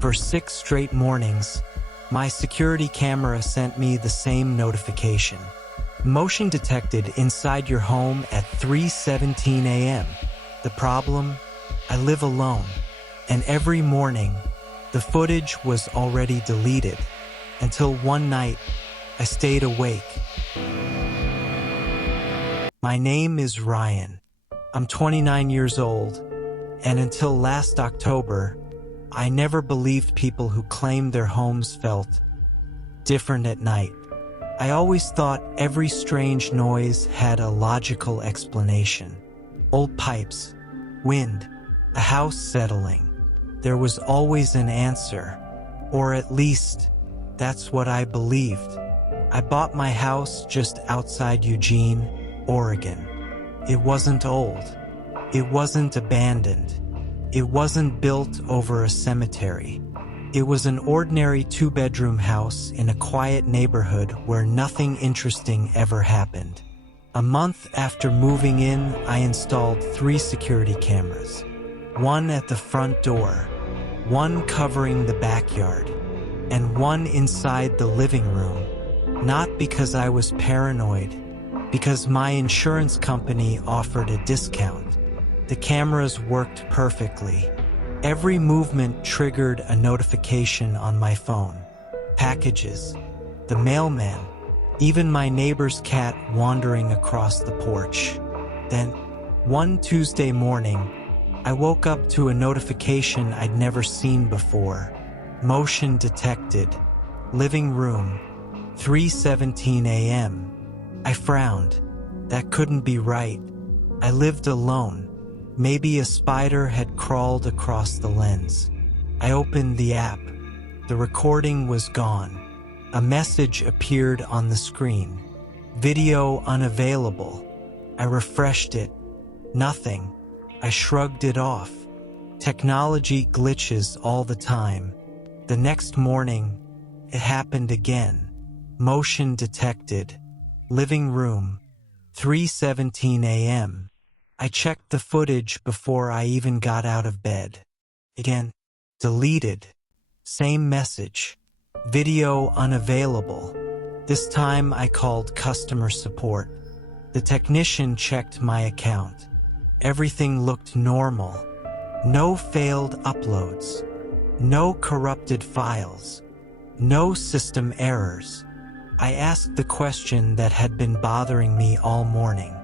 For 6 straight mornings, my security camera sent me the same notification. Motion detected inside your home at 3:17 a.m. The problem? I live alone, and every morning, the footage was already deleted, until one night, I stayed awake. My name is Ryan. I'm 29 years old, and until last October, I never believed people who claimed their homes felt different at night. I always thought every strange noise had a logical explanation. Old pipes, wind, a house settling. There was always an answer, or at least, that's what I believed. I bought my house just outside Eugene, Oregon. It wasn't old. It wasn't abandoned. It wasn't built over a cemetery. It was an ordinary 2-bedroom house in a quiet neighborhood where nothing interesting ever happened. A month after moving in, I installed 3 security cameras. One at the front door, one covering the backyard, and one inside the living room. Not because I was paranoid, because my insurance company offered a discount. The cameras worked perfectly. Every movement triggered a notification on my phone. Packages, the mailman, even my neighbor's cat wandering across the porch. Then, one Tuesday morning, I woke up to a notification I'd never seen before. Motion detected. Living room. 3:17 a.m. I frowned. That couldn't be right. I lived alone. Maybe a spider had crawled across the lens. I opened the app. The recording was gone. A message appeared on the screen. Video unavailable. I refreshed it. Nothing. I shrugged it off. Technology glitches all the time. The next morning, it happened again. Motion detected. Living room. 3:17 a.m. I checked the footage before I even got out of bed. Again, deleted. Same message. Video unavailable. This time I called customer support. The technician checked my account. Everything looked normal. No failed uploads. No corrupted files. No system errors. I asked the question that had been bothering me all morning.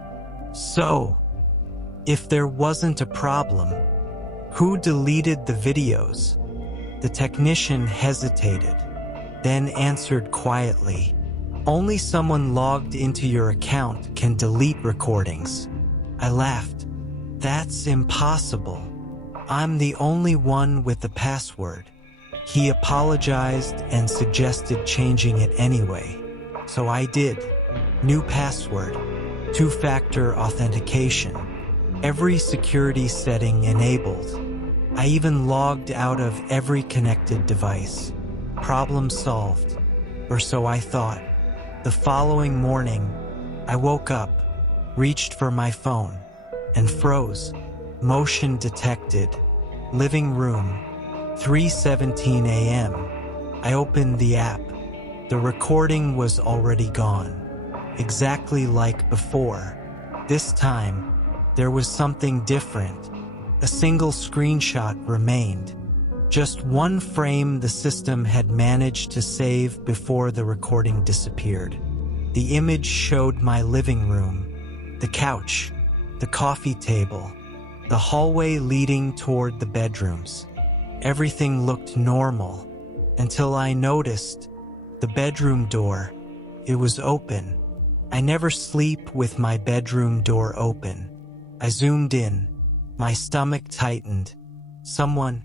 So, if there wasn't a problem, who deleted the videos? The technician hesitated, then answered quietly, "Only someone logged into your account can delete recordings." I laughed. "That's impossible. I'm the only one with the password." He apologized and suggested changing it anyway. So I did. New password. 2-factor authentication. Every security setting enabled. I even logged out of every connected device. Problem solved. Or so I thought. The following morning, I woke up, reached for my phone, and froze. Motion detected. Living room. 3:17 a.m. I opened the app. The recording was already gone. Exactly like before. This time, there was something different. A single screenshot remained. Just one frame the system had managed to save before the recording disappeared. The image showed my living room, the couch, the coffee table, the hallway leading toward the bedrooms. Everything looked normal until I noticed the bedroom door. It was open. I never sleep with my bedroom door open. I zoomed in. My stomach tightened. Someone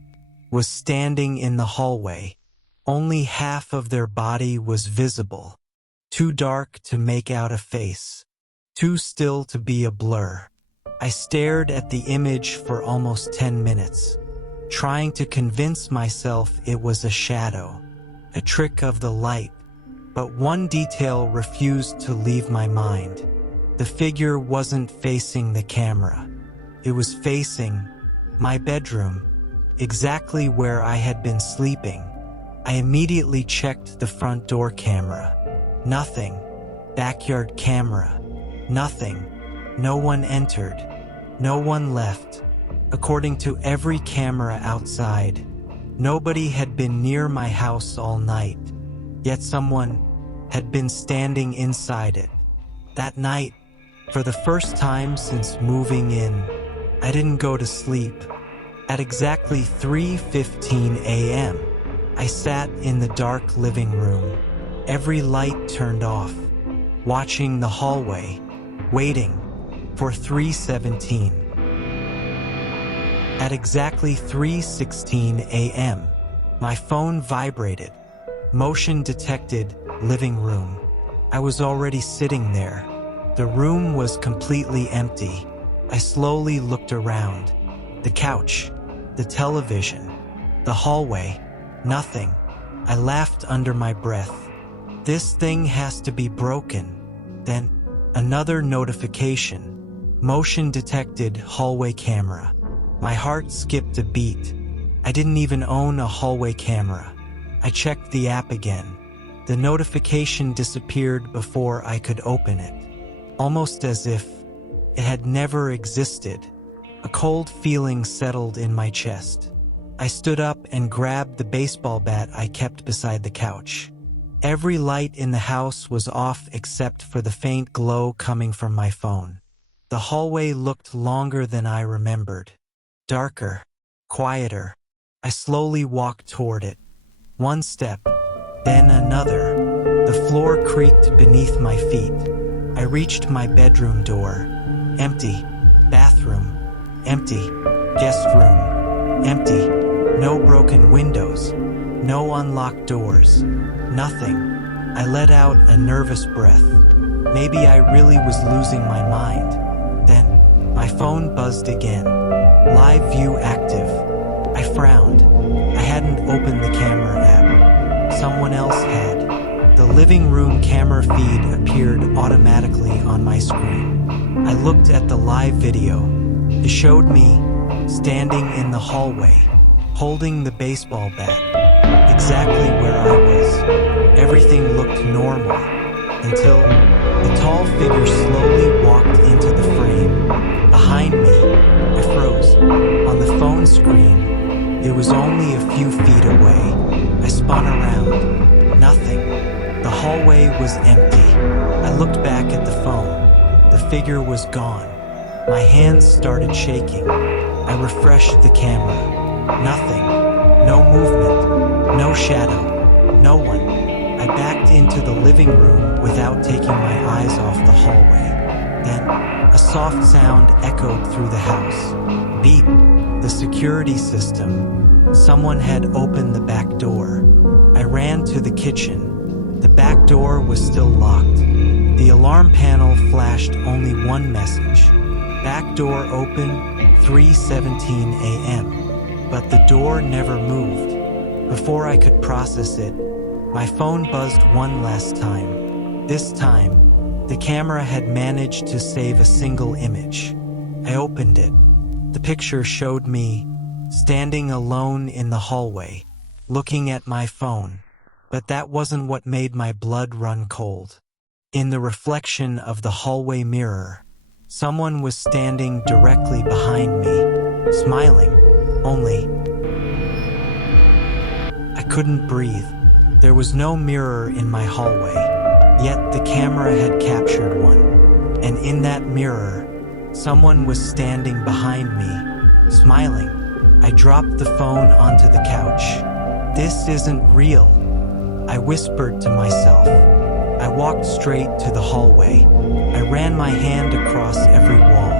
was standing in the hallway. Only half of their body was visible. Too dark to make out a face. Too still to be a blur. I stared at the image for almost 10 minutes, trying to convince myself it was a shadow, a trick of the light. But one detail refused to leave my mind. The figure wasn't facing the camera. It was facing my bedroom. exactly where I had been sleeping. I immediately checked the front door camera. Nothing. Backyard camera. Nothing. No one entered. No one left. According to every camera outside, nobody had been near my house all night, yet someone had been standing inside it. That night, for the first time since moving in, I didn't go to sleep. At exactly 3:15 a.m., I sat in the dark living room, every light turned off, watching the hallway, waiting for 3:17. At exactly 3:16 a.m., my phone vibrated. Motion detected, living room. I was already sitting there. The room was completely empty. I slowly looked around. The couch, the television, the hallway, nothing. I laughed under my breath. This thing has to be broken. Then, another notification. Motion detected, hallway camera. My heart skipped a beat. I didn't even own a hallway camera. I checked the app again. The notification disappeared before I could open it, almost as if it had never existed. A cold feeling settled in my chest. I stood up and grabbed the baseball bat I kept beside the couch. Every light in the house was off except for the faint glow coming from my phone. The hallway looked longer than I remembered. Darker, quieter. I slowly walked toward it. One step, then another. The floor creaked beneath my feet. I reached my bedroom door. Empty. Bathroom. Empty. Guest room. Empty. No broken windows. No unlocked doors. Nothing. I let out a nervous breath. Maybe I really was losing my mind. Then, my phone buzzed again. Live view active. I frowned. I hadn't opened the camera app. Someone else had. The living room camera feed appeared automatically on my screen. I looked at the live video. It showed me standing in the hallway, holding the baseball bat, exactly where I was. Everything looked normal, until a tall figure slowly walked into the frame. Behind me, I froze. On the phone screen, it was only a few feet away. I spun around. Nothing. The hallway was empty. I looked back at the phone. The figure was gone. My hands started shaking. I refreshed the camera. Nothing. No movement. No shadow. No one. I backed into the living room without taking my eyes off the hallway. Then, a soft sound echoed through the house. Beep. The security system. Someone had opened the back door. I ran to the kitchen. The back door was still locked. The alarm panel flashed only one message. Back door open, 3:17 a.m. But the door never moved. Before I could process it, my phone buzzed one last time. This time, the camera had managed to save a single image. I opened it. The picture showed me standing alone in the hallway, looking at my phone. But that wasn't what made my blood run cold. In the reflection of the hallway mirror, someone was standing directly behind me, smiling, only I couldn't breathe. There was no mirror in my hallway, yet the camera had captured one. And in that mirror, someone was standing behind me, smiling. I dropped the phone onto the couch. This isn't real, I whispered to myself. I walked straight to the hallway. I ran my hand across every wall.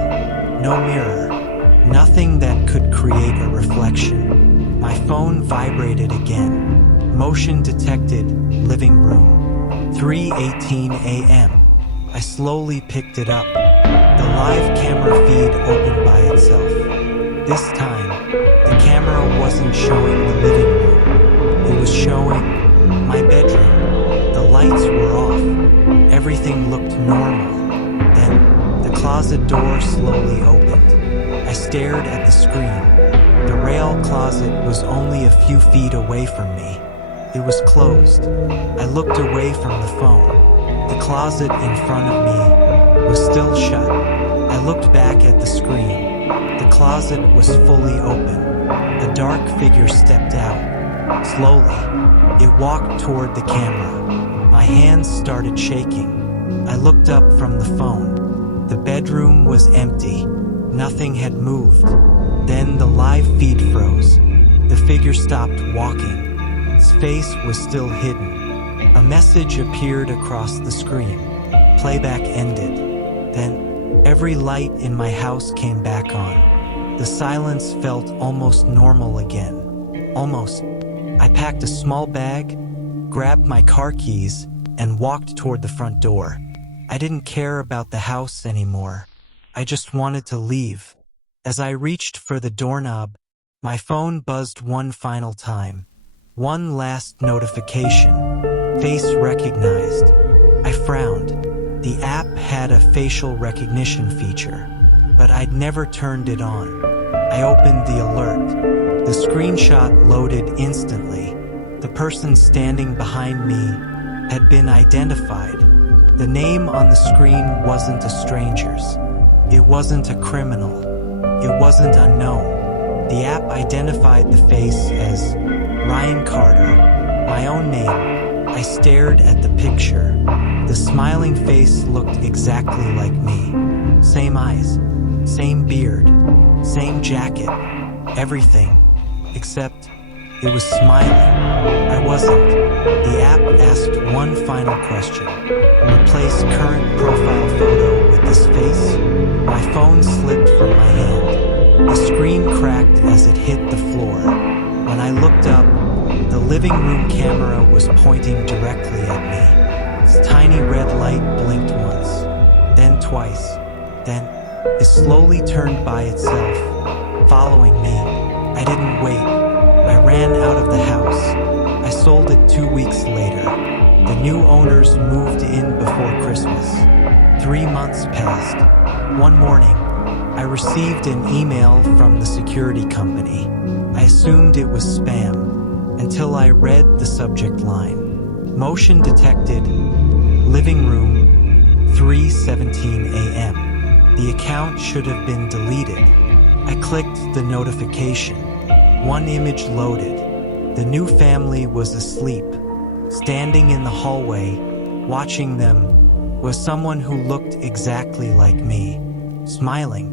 No mirror. Nothing that could create a reflection. My phone vibrated again. Motion detected, living room. 3:18 a.m. I slowly picked it up. The live camera feed opened by itself. This time, the camera wasn't showing the living room. It was showing my bedroom. The lights were off. Everything looked normal. Then, the closet door slowly opened. I stared at the screen. The rail closet was only a few feet away from me. It was closed. I looked away from the phone. The closet in front of me was still shut. I looked back at the screen. The closet was fully open. A dark figure stepped out. Slowly, it walked toward the camera. My hands started shaking. I looked up from the phone. The bedroom was empty. Nothing had moved. Then the live feed froze. The figure stopped walking. Its face was still hidden. A message appeared across the screen. Playback ended. Then, every light in my house came back on. The silence felt almost normal again. Almost. I packed a small bag, grabbed my car keys, and walked toward the front door. I didn't care about the house anymore. I just wanted to leave. As I reached for the doorknob, my phone buzzed one final time. One last notification. Face recognized. I frowned. The app had a facial recognition feature, but I'd never turned it on. I opened the alert. The screenshot loaded instantly. The person standing behind me had been identified. The name on the screen wasn't a stranger's. It wasn't a criminal. It wasn't unknown. The app identified the face as Ryan Carter, my own name. I stared at the picture. The smiling face looked exactly like me. Same eyes, same beard, same jacket, everything, except it was smiling. I wasn't. The app asked one final question. Replace current profile photo with this face. My phone slipped from my hand. The screen cracked as it hit the floor. When I looked up, the living room camera was pointing directly at me. Its tiny red light blinked once, then twice. Then, it slowly turned by itself, following me. I didn't wait. I ran out of the house. I sold it 2 weeks later. The new owners moved in before Christmas. 3 months passed. One morning, I received an email from the security company. I assumed it was spam until I read the subject line. Motion detected. Living room, 3:17 a.m. The account should have been deleted. I clicked the notification. One image loaded. The new family was asleep. Standing in the hallway, watching them, was someone who looked exactly like me, smiling.